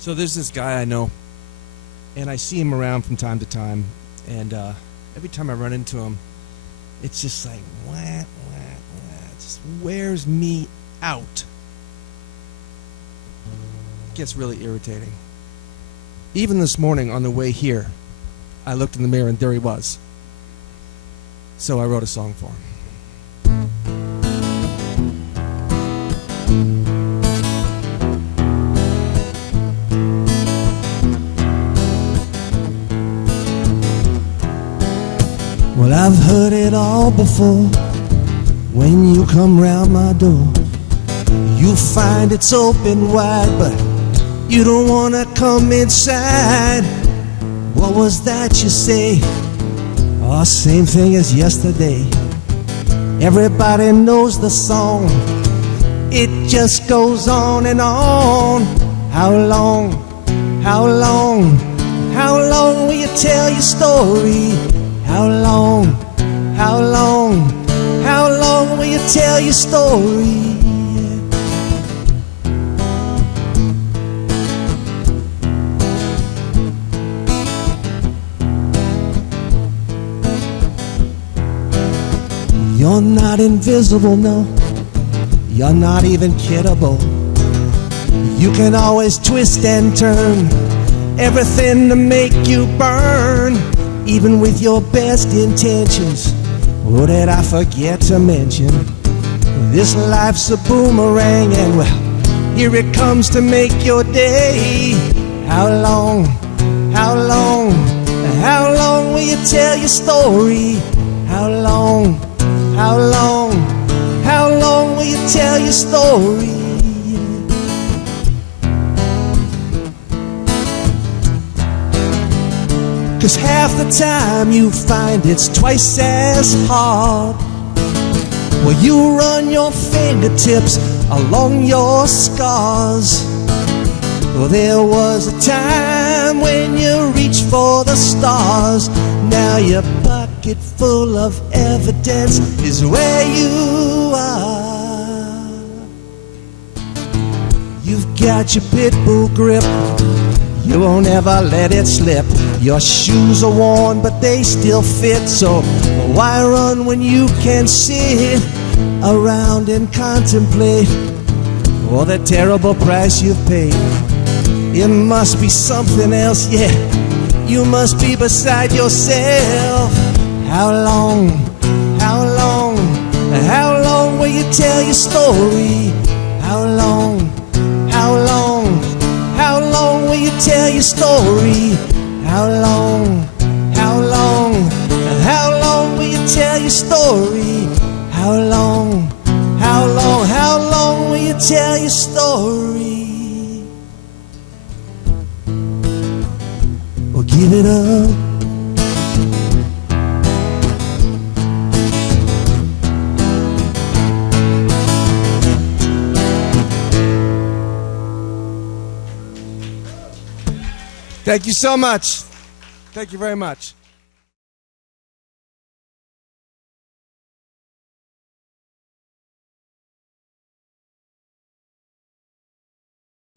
So there's this guy I know, and I see him around from time to time, and every time I run into him, it's just like, wah, wah, wah. It just wears me out. It gets really irritating. Even this morning on the way here, I looked in the mirror and there he was. So I wrote a song for him. Well, I've heard it all before. When you come round my door, you find it's open wide, but you don't wanna come inside. What was that you say? Oh, same thing as yesterday. Everybody knows the song. It just goes on and on. How long, how long, how long will you tell your story? How long, how long, how long will you tell your story? You're not invisible, no. You're not even kiddable. You can always twist and turn everything to make you burn. Even with your best intentions, oh, did I forget to mention, this life's a boomerang, and well, here it comes to make your day. How long, how long, how long will you tell your story? How long, how long, how long will you tell your story? 'Cause half the time you find it's twice as hard. Well, you run your fingertips along your scars. Well, there was a time when you reached for the stars. Now your bucket full of evidence is where you are. You've got your pit bull grip, you won't ever let it slip. Your shoes are worn, but they still fit. So why run when you can sit around and contemplate all the terrible price you've paid? It must be something else, yeah. You must be beside yourself. How long, how long, how long will you tell your story? How long, how long, how long will you tell your story? How long, how long, how long will you tell your story? How long, how long, how long will you tell your story? Or give it up. Thank you so much. Thank you very much.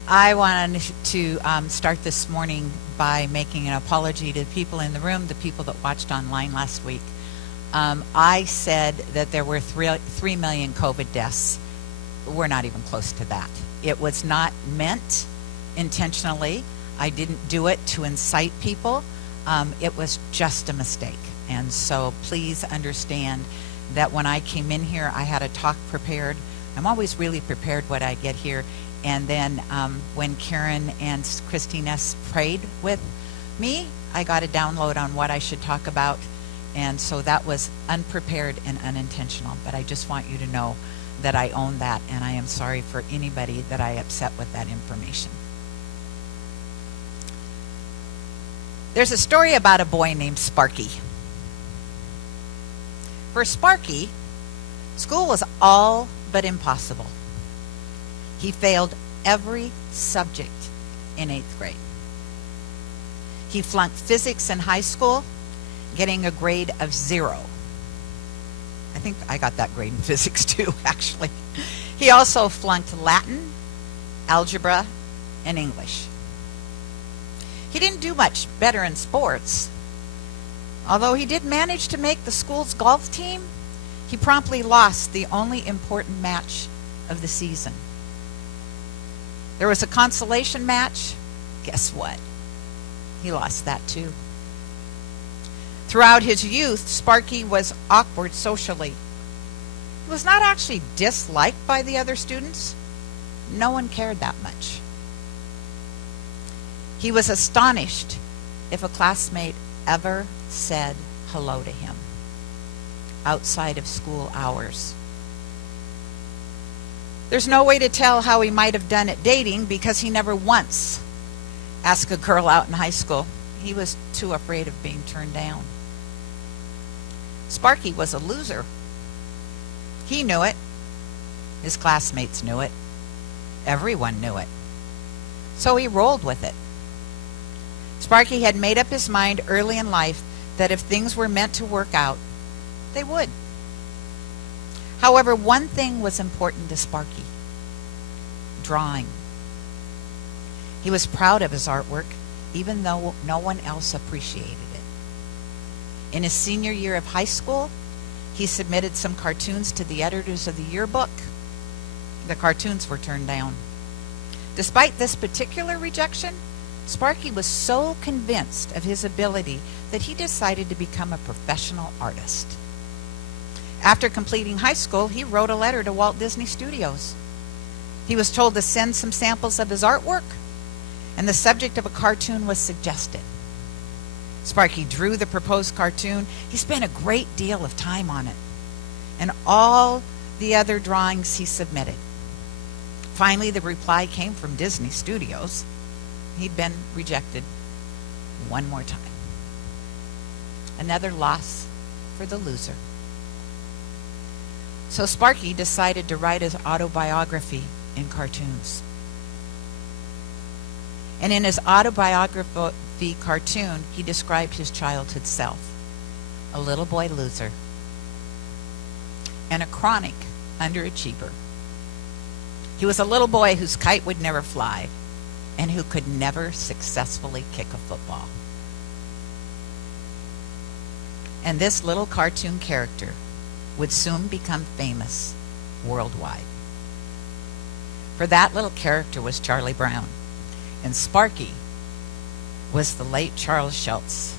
I wanted to start this morning by making an apology to the people in the room, the people that watched online last week. I said that there were 3 million COVID deaths. We're not even close to that. It was not meant intentionally. I didn't do it to incite people. It was just a mistake. And so please understand that when I came in here, I had a talk prepared. I'm always really prepared when I get here. And then when Karen and Christina prayed with me, I got a download on what I should talk about. And so that was unprepared and unintentional. But I just want you to know that I own that, and I am sorry for anybody that I upset with that information. There's a story about a boy named Sparky. For Sparky, school was all but impossible. He failed every subject in 8th grade. He flunked physics in high school, getting a grade of 0. I think I got that grade in physics too, actually. He also flunked Latin, algebra, and English. He didn't do much better in sports. Although he did manage to make the school's golf team, he promptly lost the only important match of the season. There was a consolation match. Guess what? He lost that too. Throughout his youth, Sparky was awkward socially. He was not actually disliked by the other students. No one cared that much. He was astonished if a classmate ever said hello to him outside of school hours. There's no way to tell how he might have done at dating because he never once asked a girl out in high school. He was too afraid of being turned down. Sparky was a loser. He knew it. His classmates knew it. Everyone knew it. So he rolled with it. Sparky had made up his mind early in life that if things were meant to work out, they would. However, one thing was important to Sparky: drawing. He was proud of his artwork, even though no one else appreciated it. In his senior year of high school, he submitted some cartoons to the editors of the yearbook. The cartoons were turned down. Despite this particular rejection, Sparky was so convinced of his ability that he decided to become a professional artist. After completing high school, he wrote a letter to Walt Disney Studios. He was told to send some samples of his artwork, and the subject of a cartoon was suggested. Sparky drew the proposed cartoon. He spent a great deal of time on it, and all the other drawings he submitted. Finally, the reply came from Disney Studios. He'd been rejected one more time. Another loss for the loser. So Sparky decided to write his autobiography in cartoons. And in his autobiography cartoon, he described his childhood self: a little boy loser and a chronic underachiever. He was a little boy whose kite would never fly and who could never successfully kick a football. And this little cartoon character would soon become famous worldwide. For that little character was Charlie Brown, and Sparky was the late Charles Schulz.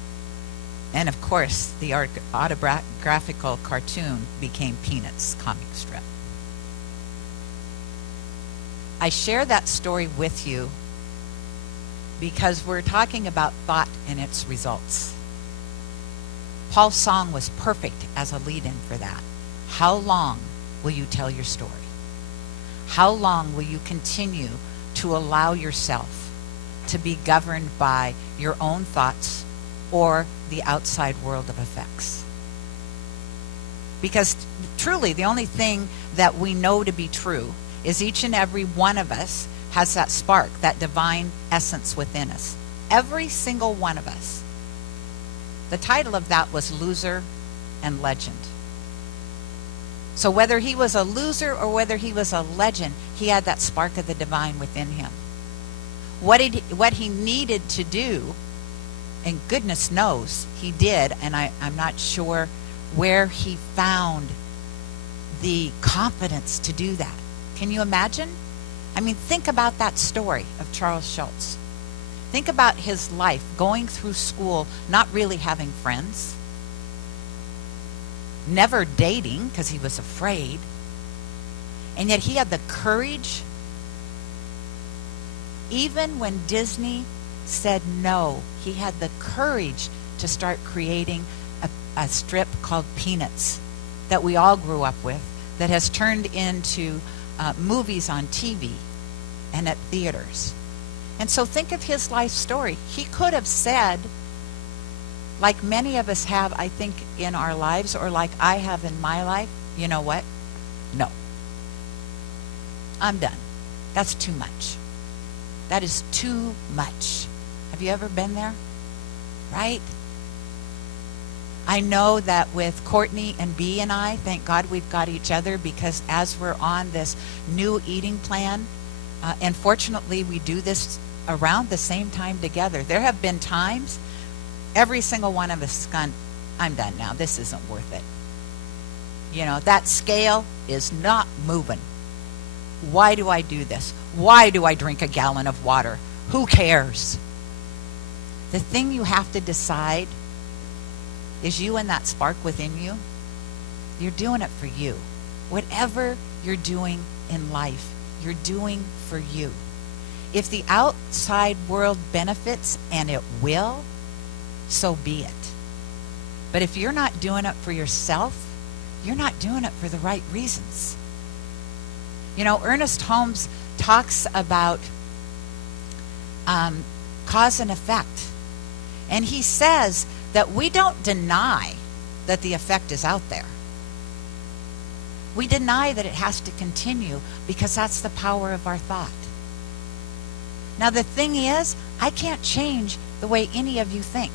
And of course, the autobiographical cartoon became Peanuts comic strip. I share that story with you because we're talking about thought and its results. Paul's song was perfect as a lead-in for that. How long will you tell your story? How long will you continue to allow yourself to be governed by your own thoughts or the outside world of effects? Because truly, the only thing that we know to be true is each and every one of us has that spark, that divine essence within us. Every single one of us. The title of that was Loser and Legend. So whether he was a loser or whether he was a legend, he had that spark of the divine within him. What he needed to do, and goodness knows he did, and I'm not sure where he found the confidence to do that. Can you imagine? I mean, think about that story of Charles Schulz. Think about his life going through school, not really having friends, never dating because he was afraid, and yet he had the courage, even when Disney said no, he had the courage to start creating a strip called Peanuts that we all grew up with, that has turned into movies on TV and at theaters. And so think of his life story. He could have said, like many of us have, I think, in our lives, or like I have in my life, you know what? No. I'm done. That's too much. That is too much. Have you ever been there? Right? I know that with Courtney and Bea and I, thank God we've got each other, because as we're on this new eating plan, and fortunately we do this around the same time together. There have been times every single one of us has gone, I'm done now. This isn't worth it. You know, that scale is not moving. Why do I do this? Why do I drink a gallon of water? Who cares? The thing you have to decide is you and that spark within you. You're doing it for you. Whatever you're doing in life, you're doing for you. If the outside world benefits, and it will, so be it. But if you're not doing it for yourself, you're not doing it for the right reasons. You know, Ernest Holmes talks about cause and effect. And he says that we don't deny that the effect is out there. We deny that it has to continue because that's the power of our thought. Now the thing is, I can't change the way any of you think.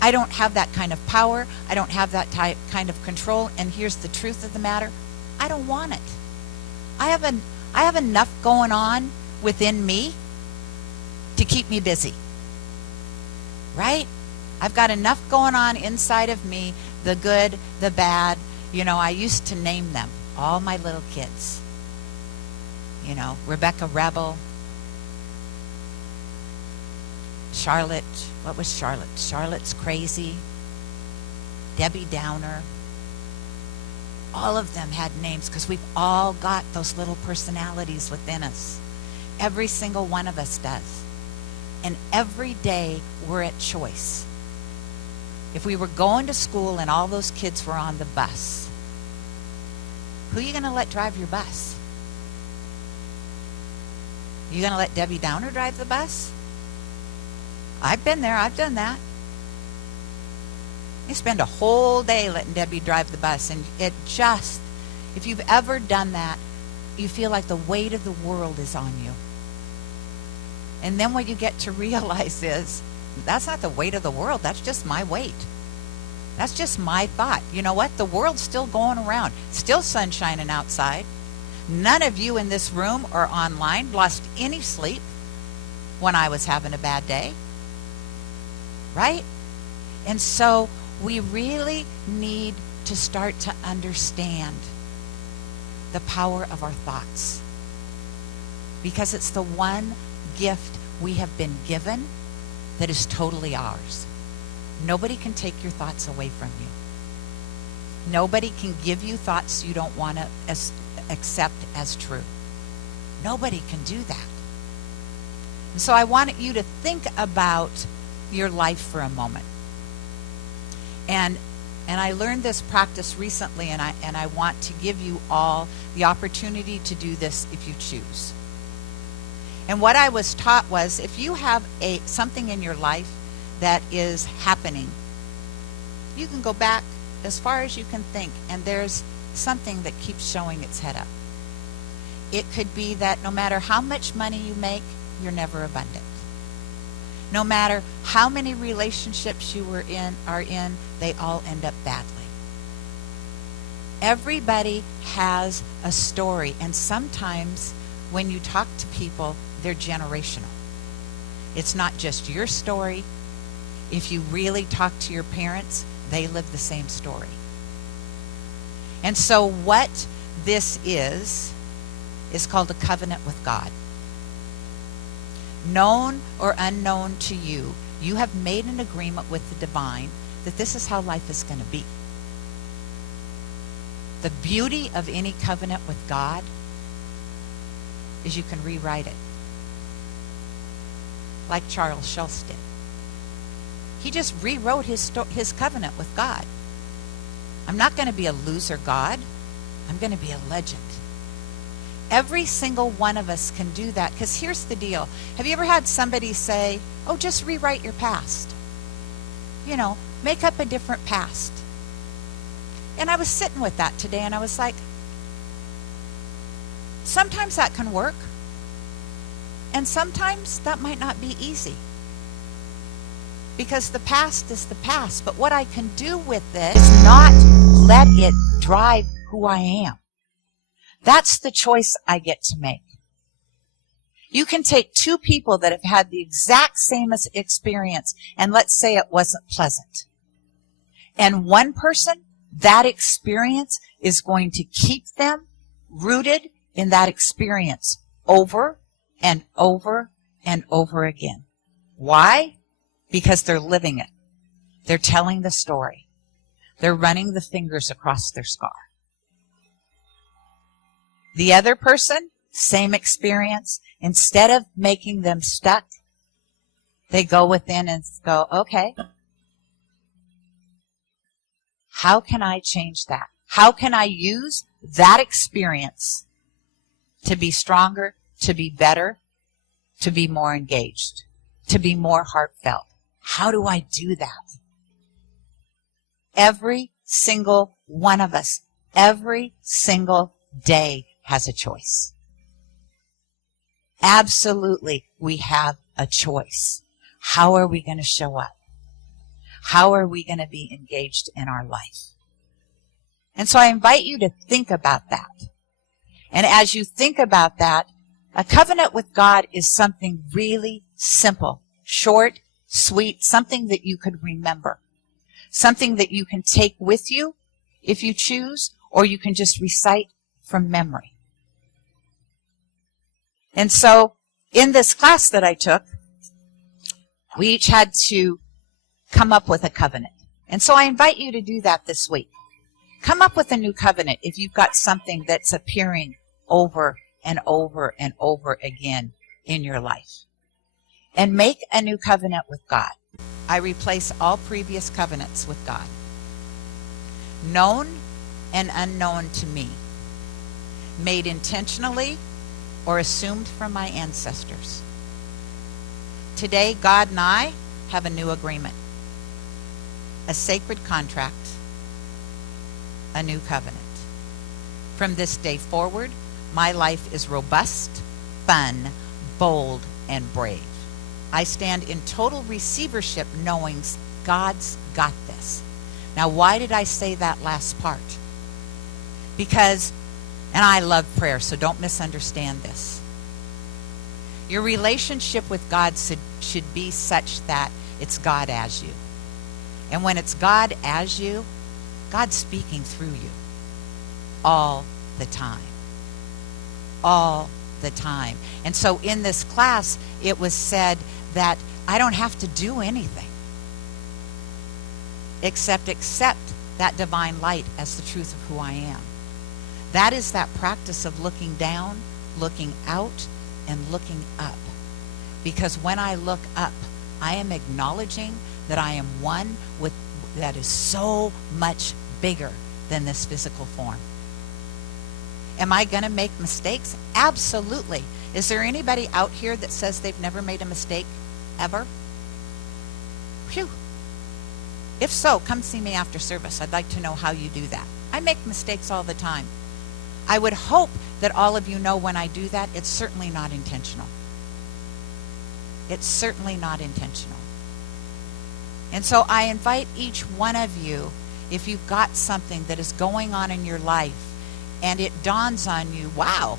I don't have that kind of power. I don't have that kind of control. And here's the truth of the matter. I don't want it. I have enough going on within me to keep me busy. Right? I've got enough going on inside of me, the good, the bad. You know, I used to name them, all my little kids. You know, Rebecca Rebel, Charlotte, what was Charlotte? Charlotte's Crazy, Debbie Downer. All of them had names because we've all got those little personalities within us. Every single one of us does. And every day we're at choice. If we were going to school and all those kids were on the bus, who are you going to let drive your bus? You going to let Debbie Downer drive the bus? I've been there. I've done that. You spend a whole day letting Debbie drive the bus, and it just, if you've ever done that, you feel like the weight of the world is on you. And then what you get to realize is, that's not the weight of the world. That's just my weight. That's just my thought. You know what? The world's still going around. Still sun shining outside. None of you in this room or online lost any sleep when I was having a bad day. Right? And so we really need to start to understand the power of our thoughts. Because it's the one gift we have been given that is totally ours. Nobody can take your thoughts away from you. Nobody can give you thoughts you don't want to accept as true. Nobody can do that. And so I want you to think about your life for a moment. And I learned this practice recently, and I want to give you all the opportunity to do this if you choose. And what I was taught was, if you have something in your life that is happening, you can go back as far as you can think, and there's something that keeps showing its head up. It could be that no matter how much money you make, you're never abundant. No matter how many relationships you are in, they all end up badly. Everybody has a story, and sometimes when you talk to people, they're generational. It's not just your story. If you really talk to your parents, they live the same story. And so what this is called a covenant with God. Known or unknown to you, you have made an agreement with the divine that this is how life is going to be. The beauty of any covenant with God is you can rewrite it. Like Charles Schultz did. He just rewrote his covenant with God. I'm not going to be a loser God. I'm going to be a legend. Every single one of us can do that, because here's the deal. Have you ever had somebody say, oh, just rewrite your past? You know, make up a different past. And I was sitting with that today, and I was like, sometimes that can work. And sometimes that might not be easy. Because the past is the past. But what I can do with it is not let it drive who I am. That's the choice I get to make. You can take two people that have had the exact same experience, and let's say it wasn't pleasant. And one person, that experience is going to keep them rooted in that experience over and over and over again. Why? Because they're living it. They're telling the story. They're running the fingers across their scar. The other person, same experience. Instead of making them stuck, they go within and go, okay, how can I change that? How can I use that experience to be stronger, to be better, to be more engaged, to be more heartfelt? How do I do that? Every single one of us, every single day has a choice. Absolutely, we have a choice. How are we going to show up? How are we going to be engaged in our life? And so I invite you to think about that. And as you think about that, a covenant with God is something really simple, short, sweet, something that you could remember, something that you can take with you if you choose, or you can just recite from memory. And so in this class that I took, we each had to come up with a covenant. And so I invite you to do that this week. Come up with a new covenant if you've got something that's appearing over and over and over again in your life. And make a new covenant with God. I replace all previous covenants with God, known and unknown to me, made intentionally or assumed from my ancestors. Today, God and I have a new agreement, a sacred contract, a new covenant. From this day forward, my life is robust, fun, bold, and brave. I stand in total receivership knowing God's got this. Now, why did I say that last part? Because, and I love prayer, so don't misunderstand this. Your relationship with God should be such that it's God as you. And when it's God as you, God's speaking through you all the time. All the time. And so in this class, it was said that I don't have to do anything except accept that divine light as the truth of who I am. That is that practice of looking down, looking out, and looking up. Because when I look up, I am acknowledging that I am one with that is so much bigger than this physical form. Am I going to make mistakes? Absolutely. Is there anybody out here that says they've never made a mistake ever? Phew. If so, come see me after service. I'd like to know how you do that. I make mistakes all the time. I would hope that all of you know when I do that, it's certainly not intentional. It's certainly not intentional. And so I invite each one of you, if you've got something that is going on in your life and it dawns on you, wow,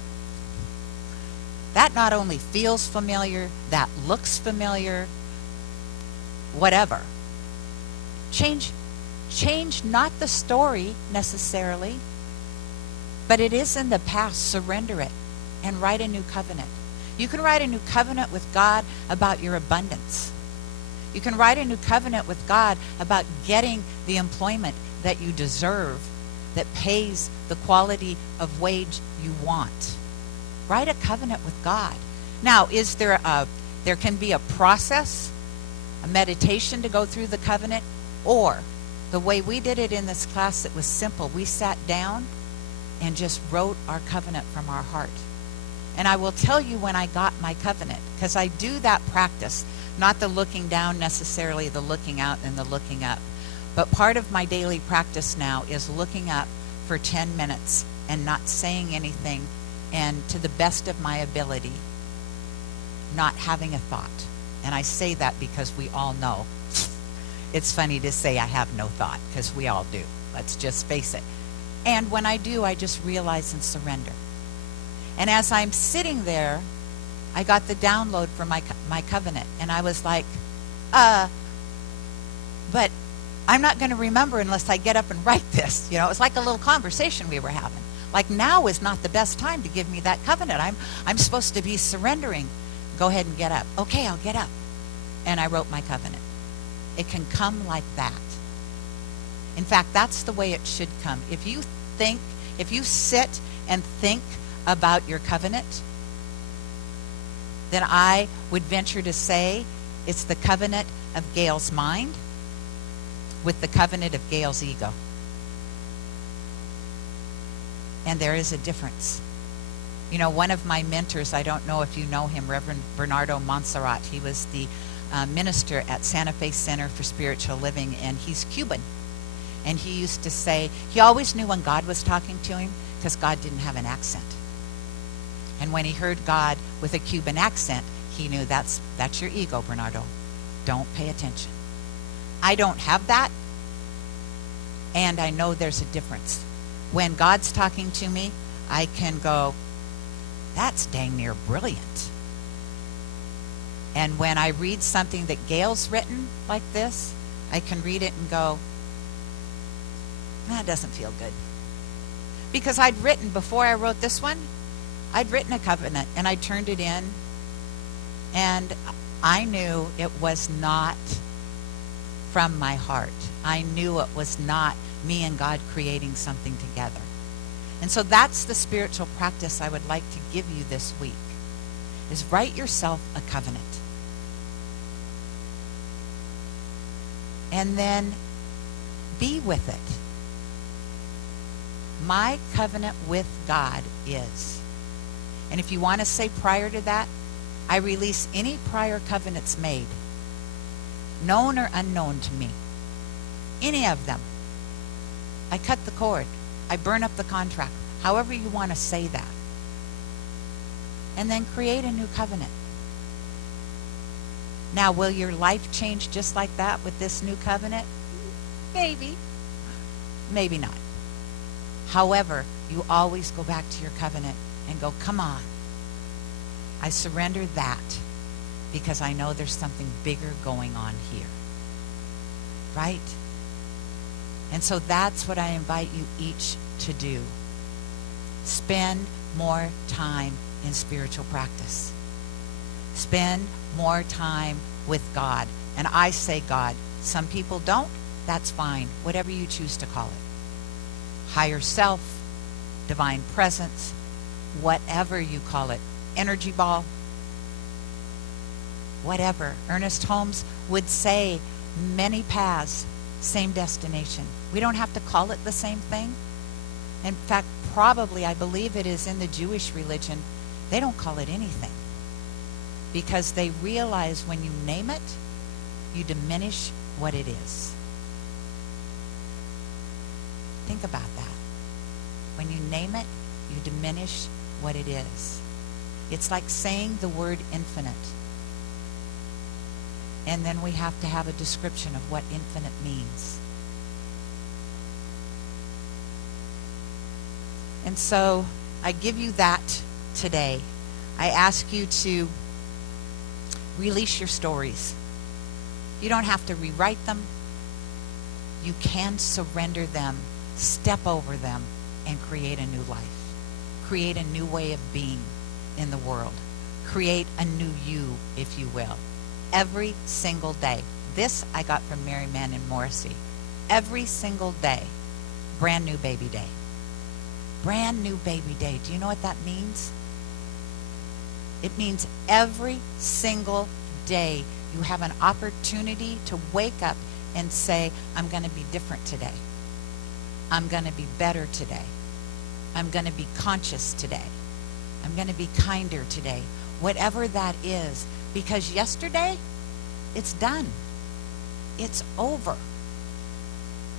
that not only feels familiar, that looks familiar, whatever. Change not the story necessarily, but it is in the past. Surrender it and write a new covenant. You can write a new covenant with God about your abundance. You can write a new covenant with God about getting the employment that you deserve, that pays the quality of wage you want. Write a covenant with God. Now, there can be a process, a meditation to go through the covenant, or the way we did it in this class, it was simple. We sat down and just wrote our covenant from our heart. And I will tell you when I got my covenant, because I do that practice, not the looking down necessarily, the looking out and the looking up. But part of my daily practice now is looking up for 10 minutes and not saying anything, and to the best of my ability, not having a thought. And I say that because we all know. It's funny to say I have no thought, because we all do. Let's just face it. And when I do, I just realize and surrender. And as I'm sitting there, I got the download for my covenant, and I was like, but I'm not going to remember unless I get up and write this. It was like a little conversation we were having. Like, now is not the best time to give me that covenant. I'm supposed to be surrendering. Go ahead and get up. Okay, I'll get up. And I wrote my covenant. It can come like that. In fact, that's the way it should come. If you sit and think about your covenant, then I would venture to say it's the covenant of Gayle's mind with the covenant of Gayle's ego. And there is a difference. One of my mentors, I don't know if you know him, Reverend Bernardo Montserrat. He was the minister at Santa Fe Center for Spiritual Living, and he's Cuban. And he used to say, he always knew when God was talking to him because God didn't have an accent. And when he heard God with a Cuban accent, he knew that's your ego, Bernardo. Don't pay attention. I don't have that, and I know there's a difference. When God's talking to me, I can go, that's dang near brilliant. And when I read something that Gayle's written like this, I can read it and go, that doesn't feel good. Because before I wrote this one, I'd written a covenant, and I turned it in, and I knew it was not from my heart. I knew it was not me and God creating something together. And so that's the spiritual practice I would like to give you this week, is write yourself a covenant. And then be with it. My covenant with God is. And if you want to say prior to that, I release any prior covenants made, known or unknown to me. Any of them. I cut the cord. I burn up the contract. However you want to say that. And then create a new covenant. Now, will your life change just like that with this new covenant? Maybe. Maybe not. However, you always go back to your covenant and go, come on. I surrender that because I know there's something bigger going on here. Right? And so that's what I invite you each to do. Spend more time in spiritual practice. Spend more time with God. And I say God. Some people don't. That's fine. Whatever you choose to call it. Higher self, divine presence, whatever you call it. Energy ball. Whatever. Ernest Holmes would say, many paths, same destination. We don't have to call it the same thing. In fact, probably, I believe it is in the Jewish religion, they don't call it anything. Because they realize when you name it, you diminish what it is. Think about that. When you name it, you diminish what it is. It's like saying the word infinite. And then we have to have a description of what infinite means. And so I give you that today. I ask you to release your stories. You don't have to rewrite them. You can surrender them, step over them, and create a new life. Create a new way of being in the world. Create a new you, if you will. Every single day. This I got from Mary Mann and Morrissey. Every single day. Brand new baby day. Brand new baby day. Do you know what that means? It means every single day you have an opportunity to wake up and say, I'm going to be different today. I'm going to be better today. I'm going to be conscious today. I'm going to be kinder today. Whatever that is. Because yesterday, it's done. It's over.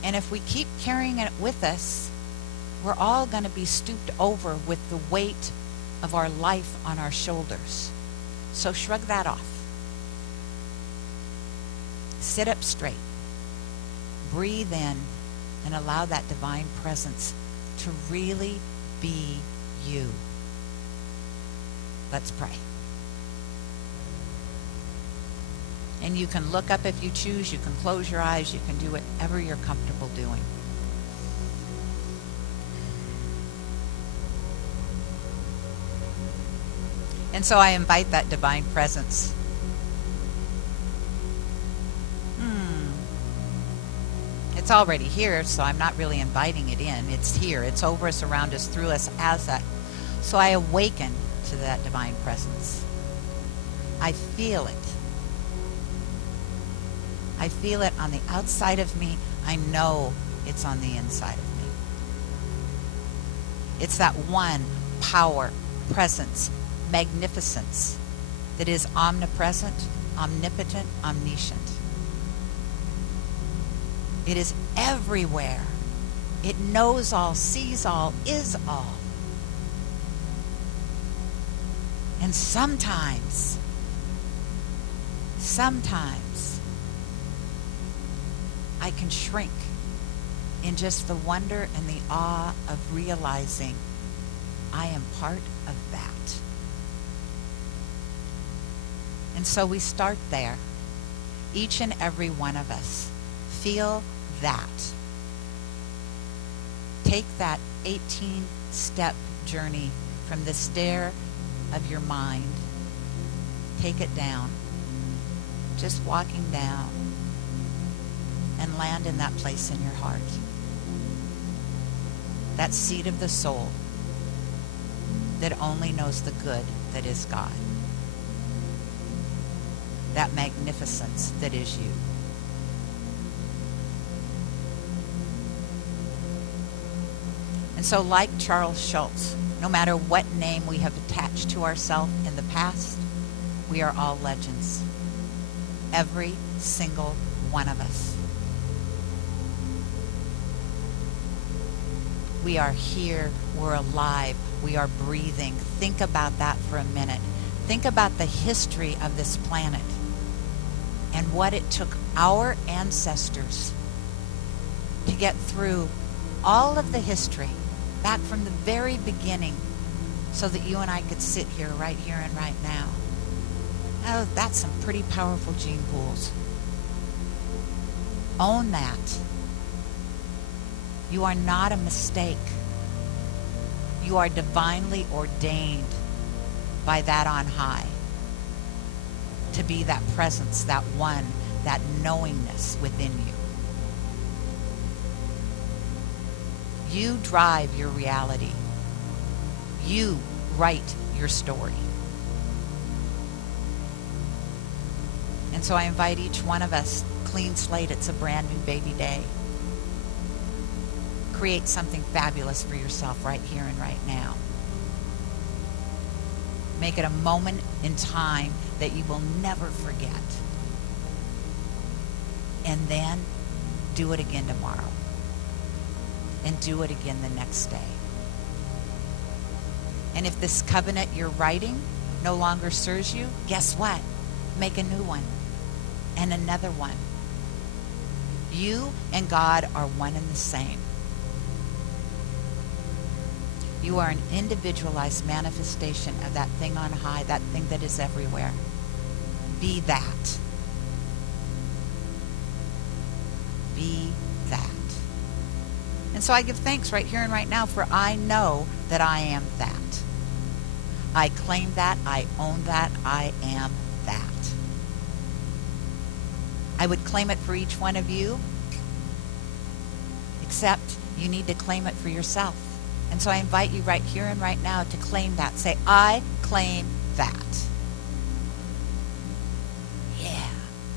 And if we keep carrying it with us, we're all going to be stooped over with the weight of our life on our shoulders. So shrug that off. Sit up straight. Breathe in and allow that divine presence to really be you. Let's pray. And you can look up if you choose. You can close your eyes. You can do whatever you're comfortable doing. And so I invite that divine presence. It's already here, so I'm not really inviting it in. It's here. It's over us, around us, through us, as that. So I awaken to that divine presence. I feel it. I feel it on the outside of me. I know it's on the inside of me. It's that one power, presence, magnificence that is omnipresent, omnipotent, omniscient. It is everywhere. It knows all, sees all, is all. And sometimes, I can shrink in just the wonder and the awe of realizing I am part of that. And so we start there. Each and every one of us. Feel that. Take that 18-step journey from the stair of your mind. Take it down. Just walking down, and land in that place in your heart. That seat of the soul that only knows the good that is God. That magnificence that is you. And so, like Charles Schulz, no matter what name we have attached to ourselves in the past, we are all legends. Every single one of us. We are here, we're alive, we are breathing. Think about that for a minute. Think about the history of this planet and what it took our ancestors to get through all of the history back from the very beginning so that you and I could sit here and right now. Oh, that's some pretty powerful gene pools. Own that. You are not a mistake. You are divinely ordained by that on high to be that presence, that one, that knowingness within you. You drive your reality. You write your story. And so I invite each one of us, clean slate, it's a brand new baby day. Create something fabulous for yourself right here and right now. Make it a moment in time that you will never forget. And then do it again tomorrow. And do it again the next day. And if this covenant you're writing no longer serves you, guess what? Make a new one. And another one. You and God are one and the same. You are an individualized manifestation of that thing on high, that thing that is everywhere. Be that. Be that. And so I give thanks right here and right now, for I know that I am that. I claim that, I own that, I am that. I would claim it for each one of you, except you need to claim it for yourself. And so I invite you right here and right now to claim that. Say, I claim that. Yeah,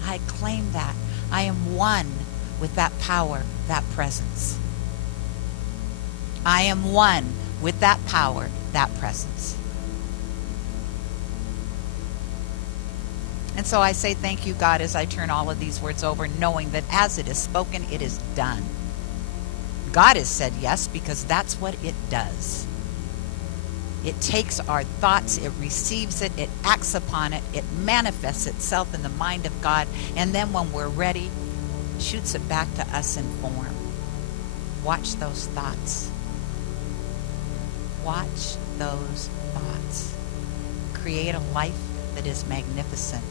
I claim that. I am one with that power, that presence. I am one with that power, that presence. And so I say thank you, God, as I turn all of these words over, knowing that as it is spoken, it is done. God has said yes, because that's what it does. It takes our thoughts, it receives it, it acts upon it, it manifests itself in the mind of God, and then when we're ready, shoots it back to us in form. Watch those thoughts. Watch those thoughts. Create a life that is magnificent.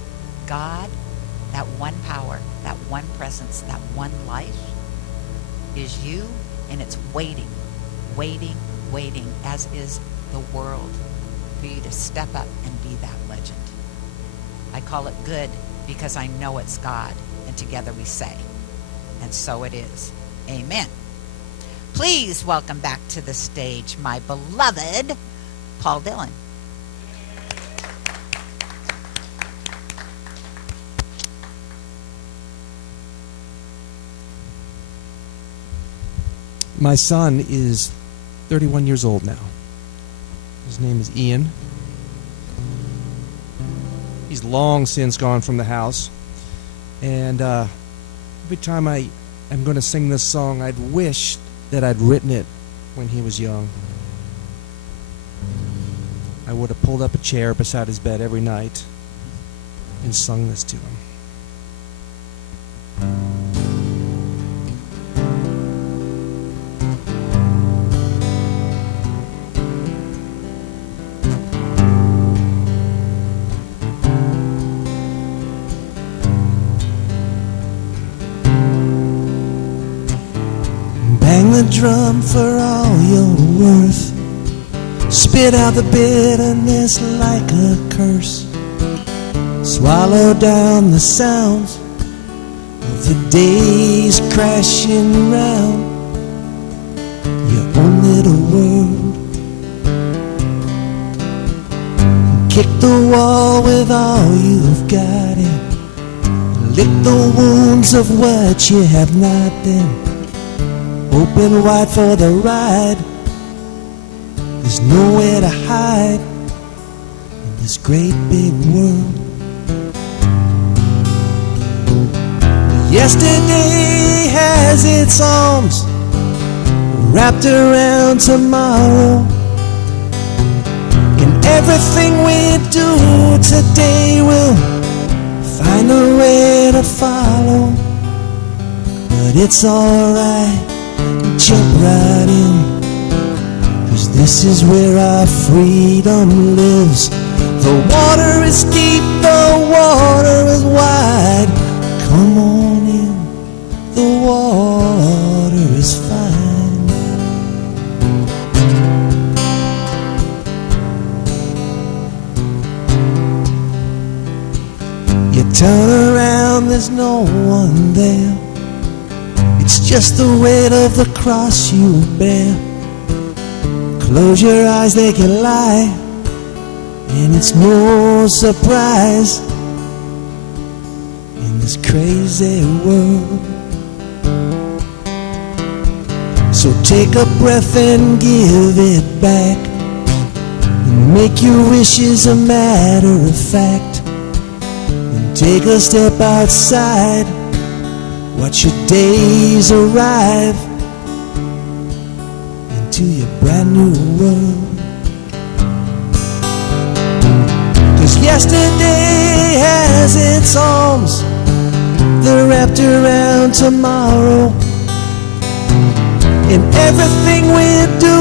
God that one power, that one presence, that one life is you, and it's waiting, waiting, waiting, as is the world, for you to step up and be that legend. I call it good because I know it's God, and together we say, and so it is. Amen. Please welcome back to the stage my beloved Paul Dillon. My son is 31 years old now. His name is Ian. He's long since gone from the house. And every time I am going to sing this song, I'd wish that I'd written it when he was young. I would have pulled up a chair beside his bed every night and sung this to him. Bang the drum for all you're worth. Spit out the bitterness like a curse. Swallow down the sounds of the days crashing round your own little world. Kick the wall with all you've got and lick the wounds of what you have not been. Open wide for the ride. There's nowhere to hide in this great big world. Yesterday has its arms wrapped around tomorrow, and everything we do today will find a way to follow. But it's alright, jump right in, 'cause this is where our freedom lives. The water is deep, the water is wide. Come on in, the water is fine. You turn around, there's no one there. It's just the weight of the cross you bear. Close your eyes, they can lie, and it's no surprise in this crazy world. So take a breath and give it back, and make your wishes a matter of fact. And take a step outside, watch your days arrive into your brand new world. 'Cause yesterday has its arms, they're wrapped around tomorrow, and everything we do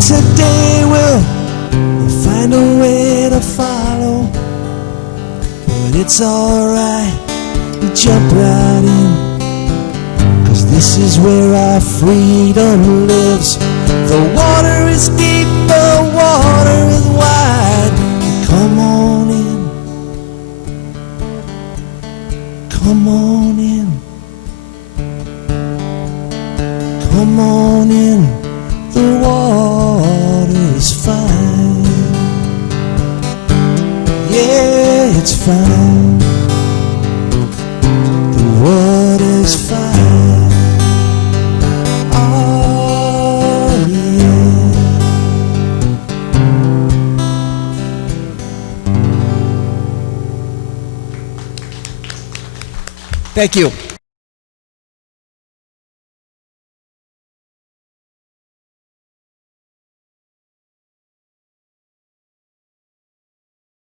today will find a way to follow. But it's alright, jump right in, 'cause this is where our freedom lives. The water is deep, the water is wide. Come on in, come on in, come on in, the water is fine. Yeah, it's fine, the water's fine. Oh yeah. Thank you.